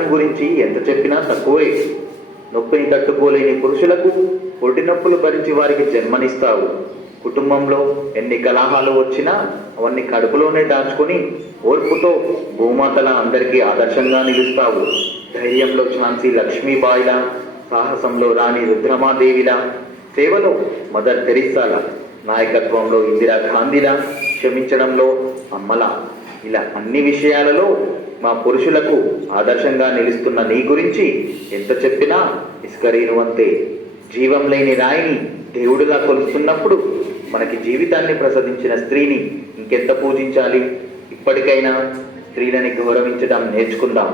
సహనం గురించి ఎంత చెప్పినా తక్కువే. నొప్పిని తట్టుకోలేని పురుషులకు పొట్టి నొప్పులు భరించి వారికి జన్మనిస్తావు. కుటుంబంలో ఎన్ని కలహాలు వచ్చినా అవన్నీ కడుపులోనే దాచుకొని ఓర్పుతో భూమాతలా అందరికీ ఆదర్శంగా నిలుస్తావు. ధైర్యంలో ఝాన్సీ లక్ష్మీబాయిలా, సాహసంలో రాణి రుద్రమాదేవిలా, సేవలో మదర్ తెరిస్సాలా, నాయకత్వంలో ఇందిరా గాంధీలా, క్షమించడంలో అమ్మలా, ఇలా అన్ని విషయాలలో మా పురుషులకు ఆదర్శంగా నిలుస్తున్న నీ గురించి ఎంత చెప్పినా ఇస్కరీను అంతే. జీవం లేని రాయిని దేవుడిగా కొలుస్తున్నప్పుడు మనకి జీవితాన్ని ప్రసాదించిన స్త్రీని ఇంకెంత పూజించాలి? ఇప్పటికైనా స్త్రీలని గౌరవించడం నేర్చుకుందాం.